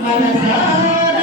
మనసారా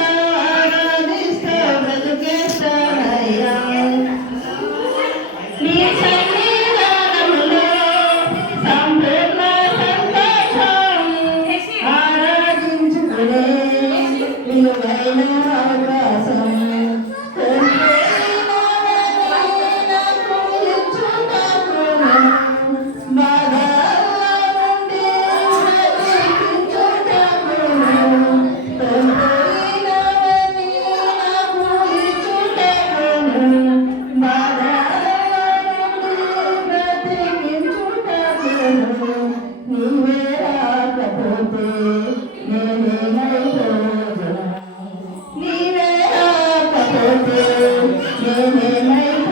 Amen.